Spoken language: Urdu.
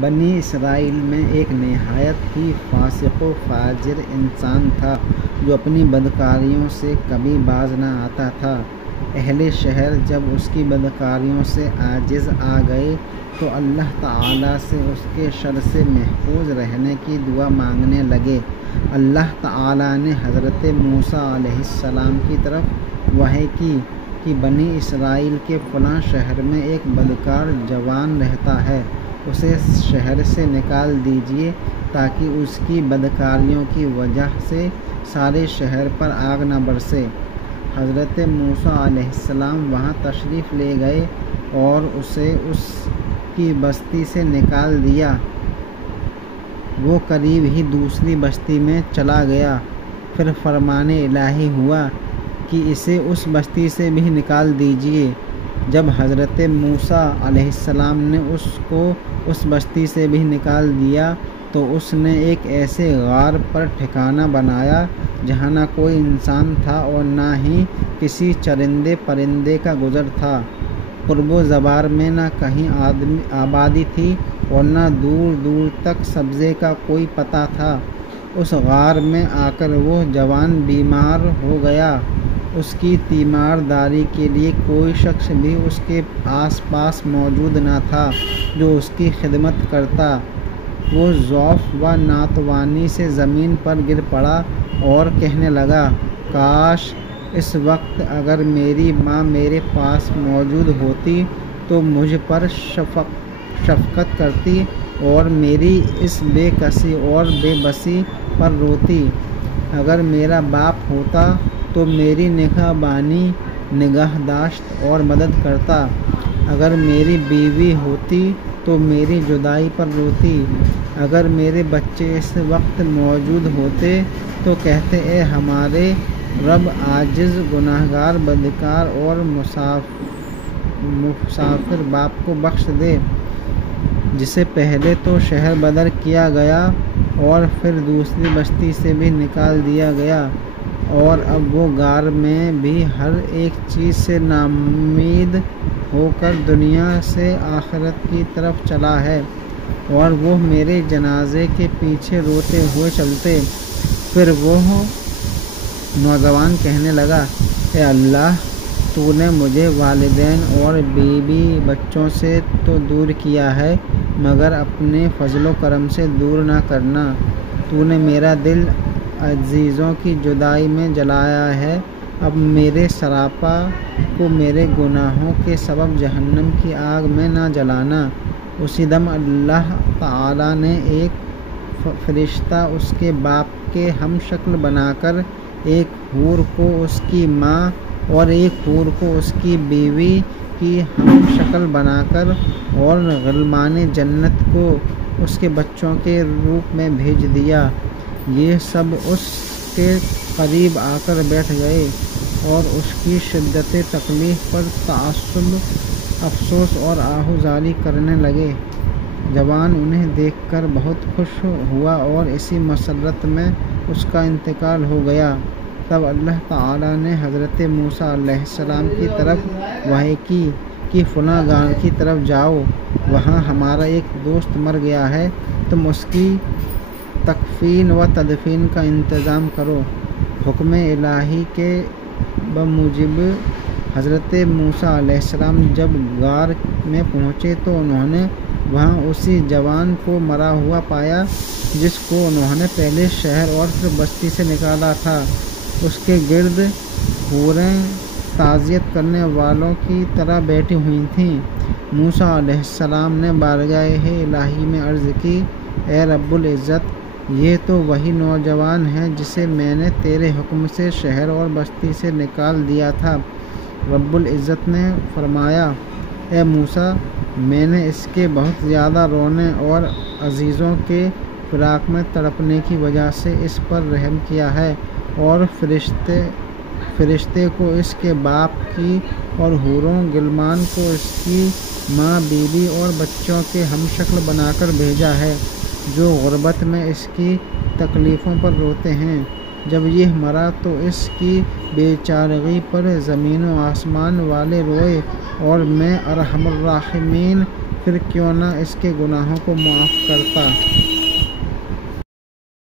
بنی اسرائیل میں ایک نہایت ہی فاسق و فاجر انسان تھا جو اپنی بدکاریوں سے کبھی باز نہ آتا تھا۔ اہل شہر جب اس کی بدکاریوں سے عاجز آ گئے تو اللہ تعالیٰ سے اس کے شر سے محفوظ رہنے کی دعا مانگنے لگے۔ اللہ تعالیٰ نے حضرت موسیٰ علیہ السلام کی طرف وحی کی کہ بنی اسرائیل کے فلاں شہر میں ایک بدکار جوان رہتا ہے، اسے شہر سے نکال دیجیے تاکہ اس کی بدکاریوں کی وجہ سے سارے شہر پر آگ نہ برسے۔ حضرت موسیٰ علیہ السلام وہاں تشریف لے گئے اور اسے اس کی بستی سے نکال دیا۔ وہ قریب ہی دوسری بستی میں چلا گیا، پھر فرمان الہی ہوا کہ اسے اس بستی سے بھی نکال دیجیے۔ جب حضرت موسیٰ علیہ السلام نے اس کو اس بستی سے بھی نکال دیا تو اس نے ایک ایسے غار پر ٹھکانہ بنایا جہاں نہ کوئی انسان تھا اور نہ ہی کسی چرندے پرندے کا گزر تھا۔ قرب و زوار میں نہ کہیں آبادی تھی اور نہ دور دور تک سبزے کا کوئی پتہ تھا۔ اس غار میں آ کر وہ جوان بیمار ہو گیا۔ اس کی تیمار داری کے لیے کوئی شخص بھی اس کے آس پاس موجود نہ تھا جو اس کی خدمت کرتا۔ وہ ضعف و ناتوانی سے زمین پر گر پڑا اور کہنے لگا، کاش اس وقت اگر میری ماں میرے پاس موجود ہوتی تو مجھ پر شفقت کرتی اور میری اس بے کسی اور بے بسی پر روتی۔ اگر میرا باپ ہوتا تو میری نگہبانی نگہداشت اور مدد کرتا۔ اگر میری بیوی ہوتی تو میری جدائی پر روتی۔ اگر میرے بچے اس وقت موجود ہوتے تو کہتے، اے ہمارے رب، عاجز گناہگار بدکار اور مسافر باپ کو بخش دے جسے پہلے تو شہر بدر کیا گیا اور پھر دوسری بستی سے بھی نکال دیا گیا، اور اب وہ غار میں بھی ہر ایک چیز سے ناامید ہو کر دنیا سے آخرت کی طرف چلا ہے، اور وہ میرے جنازے کے پیچھے روتے ہوئے چلتے۔ پھر وہ نوجوان کہنے لگا، اے اللہ، تو نے مجھے والدین اور بیوی بچوں سے تو دور کیا ہے مگر اپنے فضل و کرم سے دور نہ کرنا۔ تو نے میرا دل عزیزوں کی جدائی میں جلایا ہے، اب میرے سراپا کو میرے گناہوں کے سبب جہنم کی آگ میں نہ جلانا۔ اسی دم اللہ تعالیٰ نے ایک فرشتہ اس کے باپ کے ہم شکل بنا کر ایک حور کو اس کی ماں اور ایک حور کو اس کی بیوی کی ہم شکل بنا کر اور غلمان جنت کو اس کے بچوں کے روپ میں بھیج دیا۔ یہ سب اس کے قریب آ کر بیٹھ گئے اور اس کی شدت تکلیف پر تعصب، افسوس اور آہوزاری کرنے لگے۔ جوان انہیں دیکھ کر بہت خوش ہوا اور اسی مسرت میں اس کا انتقال ہو گیا۔ تب اللہ تعالیٰ نے حضرت موسیٰ علیہ السلام کی طرف وحی کی کہ فلاں گاؤں کی طرف جاؤ، وہاں ہمارا ایک دوست مر گیا ہے، تم اس کی تکفین و تدفین کا انتظام کرو۔ حکم الہی کے بموجب حضرت موسیٰ علیہ السلام جب غار میں پہنچے تو انہوں نے وہاں اسی جوان کو مرا ہوا پایا جس کو انہوں نے پہلے شہر اور پھر بستی سے نکالا تھا۔ اس کے گرد حوریں تعزیت کرنے والوں کی طرح بیٹھی ہوئی تھیں۔ موسیٰ علیہ السلام نے بارگاہ الہی میں عرض کی، اے رب العزت، یہ تو وہی نوجوان ہے جسے میں نے تیرے حکم سے شہر اور بستی سے نکال دیا تھا۔ رب العزت نے فرمایا، اے موسیٰ، میں نے اس کے بہت زیادہ رونے اور عزیزوں کے فراق میں تڑپنے کی وجہ سے اس پر رحم کیا ہے، اور فرشتے کو اس کے باپ کی اور حوروں غلمان کو اس کی ماں، بیوی اور بچوں کے ہم شکل بنا کر بھیجا ہے جو غربت میں اس کی تکلیفوں پر روتے ہیں۔ جب یہ مرا تو اس کی بے چارگی پر زمین و آسمان والے روئے اور میں ارحم الراحمین پھر کیوں نہ اس کے گناہوں کو معاف کرتا۔